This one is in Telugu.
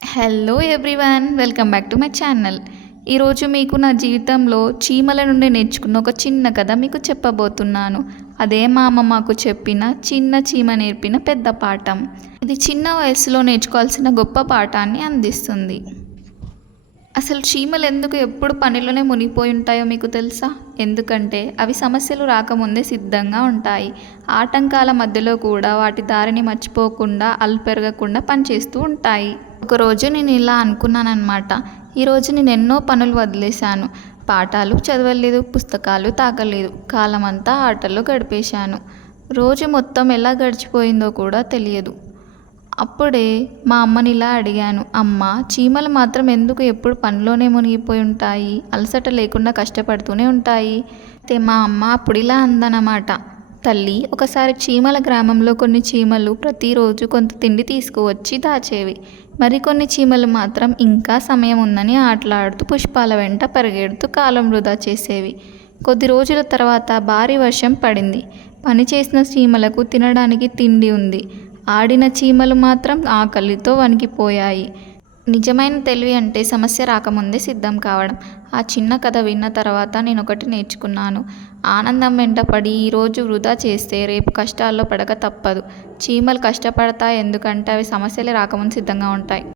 Hello everyone, welcome back to my channel. ఈరోజు మీకు నా జీవితంలో చీమల నుండి నేర్చుకున్న ఒక చిన్న కథ మీకు చెప్పబోతున్నాను. అదే మా అమ్మ మాకు చెప్పిన చిన్న చీమ నేర్పిన పెద్ద పాఠం. ఇది చిన్న వయసులో నేర్చుకోవాల్సిన గొప్ప పాఠాన్ని అందిస్తుంది. అసలు చీమలు ఎందుకు ఎప్పుడు పనిలోనే మునిగిపోయి ఉంటాయో మీకు తెలుసా? ఎందుకంటే అవి సమస్యలు రాకముందే సిద్ధంగా ఉంటాయి. ఆటంకాల మధ్యలో కూడా వాటి దారిని మర్చిపోకుండా అల్పెరగకుండా పనిచేస్తూ ఉంటాయి. ఒకరోజు నేను ఇలా అనుకున్నానమాట. ఈరోజు నేను ఎన్నో పనులు వదిలేశాను. పాఠాలు చదవలేదు, పుస్తకాలు తాకలేదు, కాలమంతా ఆటల్లో గడిపేశాను. రోజు మొత్తం ఎలా గడిచిపోయిందో కూడా తెలియదు. అప్పుడే మా అమ్మని ఇలా అడిగాను, అమ్మ, చీమలు మాత్రం ఎందుకు ఎప్పుడు పనిలోనే మునిగిపోయి ఉంటాయి, అలసట లేకుండా కష్టపడుతూనే ఉంటాయి? అయితే మా అమ్మ అప్పుడు ఇలా అందనమాట, తల్లి, ఒకసారి చీమల గ్రామంలో కొన్ని చీమలు ప్రతిరోజు కొంత తిండి తీసుకువచ్చి దాచేవి. మరికొన్ని చీమలు మాత్రం ఇంకా సమయం ఉందని ఆటలాడుతూ పుష్పాల వెంట పరిగెడుతూ కాలం వృధా చేసేవి. కొద్ది రోజుల తర్వాత భారీ వర్షం పడింది. పని చేసిన చీమలకు తినడానికి తిండి ఉంది. ఆడిన చీమలు మాత్రం ఆకలితో వణికిపోయాయి. నిజమైన తెలివి అంటే సమస్య రాకముందే సిద్ధం కావడం. ఆ చిన్న కథ విన్న తర్వాత నేను ఒకటి నేర్చుకున్నాను. ఆనందం వెంటపడి ఈరోజు వృధా చేస్తే రేపు కష్టాల్లో పడక తప్పదు. చీమలు కష్టపడతాయి ఎందుకంటే అవి సమస్యలే రాకముందు సిద్ధంగా ఉంటాయి.